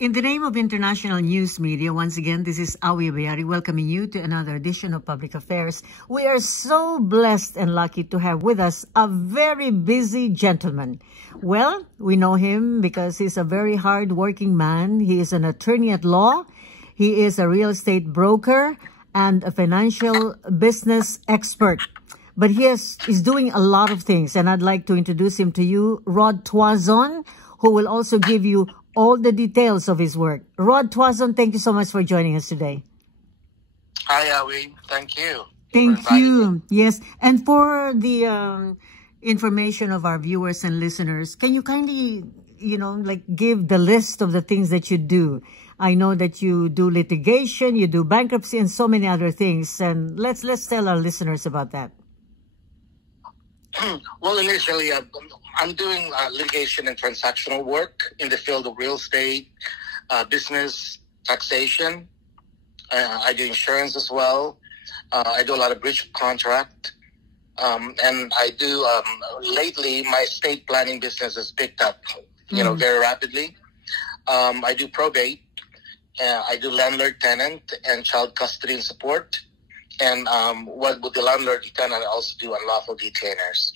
In the name of international news media, once again, this is Awi Bayari welcoming you to another edition of Public Affairs. We are so blessed and lucky to have with us a very busy gentleman. Well, we know him because he's a very hard-working man. He is an attorney at law. He is a real estate broker and a financial business expert. But he's doing a lot of things, and I'd like to introduce him to you, Rod Tuazon, who will also give you all the details of his work. Rod Tuazon, thank you so much for joining us today. Hi, Awi. Thank you. Thank you. Yes. And for the information of our viewers and listeners, can you kindly, give the list of the things that you do? I know that you do litigation, you do bankruptcy, and so many other things. And let's tell our listeners about that. Well, initially, I'm doing litigation and transactional work in the field of real estate, business, taxation. I do insurance as well. I do a lot of breach of contract. And I do, lately, my estate planning business has picked up, very rapidly. I do probate. I do landlord-tenant and child custody and support. And what with the landlord tenant, I also do unlawful detainers.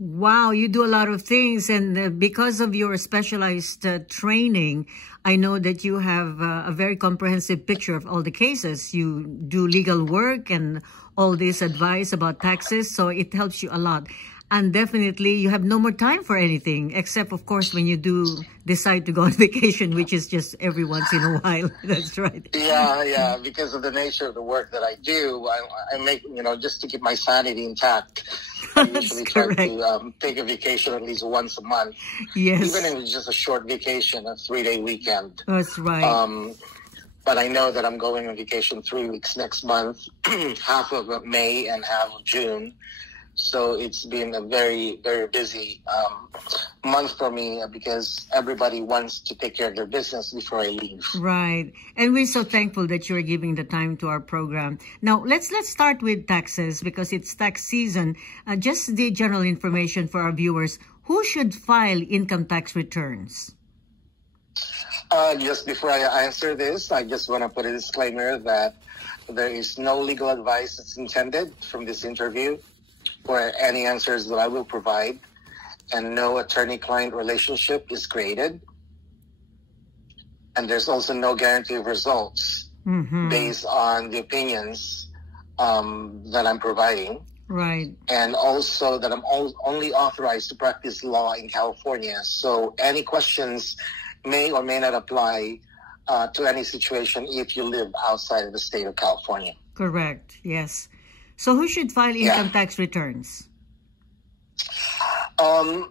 Wow, you do a lot of things. And because of your specialized training, I know that you have a very comprehensive picture of all the cases. You do legal work and all this advice about taxes, so it helps you a lot. And definitely, you have no more time for anything, except, of course, when you do decide to go on vacation, which is just every once in a while. That's right. Yeah. Because of the nature of the work that I do, I make, just to keep my sanity intact, I usually try to take a vacation at least once a month. Yes. Even if it's just a short vacation, a 3-day weekend. That's right. But I know that I'm going on vacation 3 weeks next month, half of May and half of June. So it's been a very, very busy month for me because everybody wants to take care of their business before I leave. Right. And we're so thankful that you're giving the time to our program. Now, let's start with taxes because it's tax season. Just the general information for our viewers. Who should file income tax returns? Just before I answer this, I just want to put a disclaimer that there is no legal advice that's intended from this interview or any answers that I will provide, and no attorney-client relationship is created. And there's also no guarantee of results based on the opinions that I'm providing. Right. And also that I'm only authorized to practice law in California. So any questions may or may not apply to any situation if you live outside of the state of California. Correct. Yes. So who should file income tax returns? Well,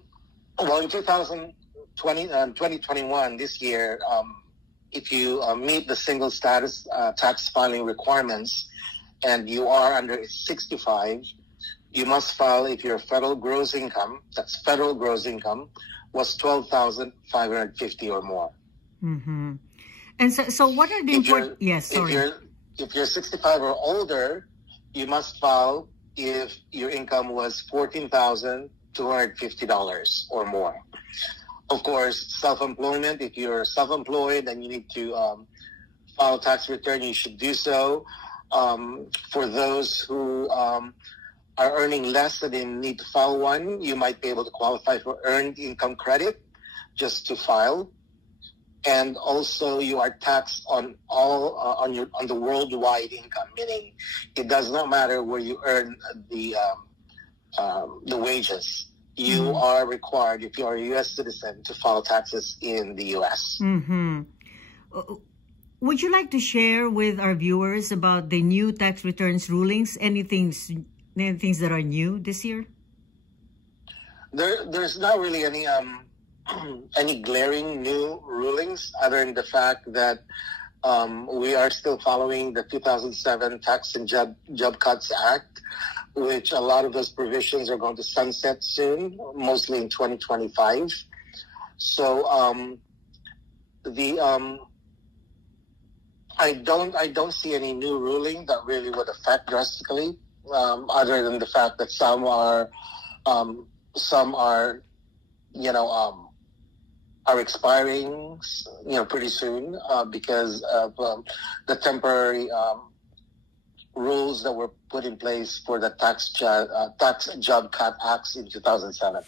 in 2021, this year, if you meet the single status tax filing requirements and you are under 65, you must file if your federal gross income, that's federal gross income, was $12,550 or more. Mm-hmm. And so what are the important... Yes, sorry. If you're 65 or older, you must file if your income was $14,250 or more. Of course, self-employment, if you're self-employed and you need to file a tax return, you should do so. For those who are earning less and they need to file one, you might be able to qualify for earned income credit just to file. And also, you are taxed on on the worldwide income, meaning it does not matter where you earn the wages. You are required, if you are a U.S. citizen, to file taxes in the U.S. Would you like to share with our viewers about the new tax returns rulings? Any things that are new this year? There's not really any glaring new rulings other than the fact that we are still following the 2007 Tax and Job Cuts Act, which a lot of those provisions are going to sunset soon, mostly in 2025. So I don't see any new ruling that really would affect drastically, other than the fact that some are are expiring, pretty soon because of the temporary rules that were put in place for the Tax Job Cut Acts in 2007.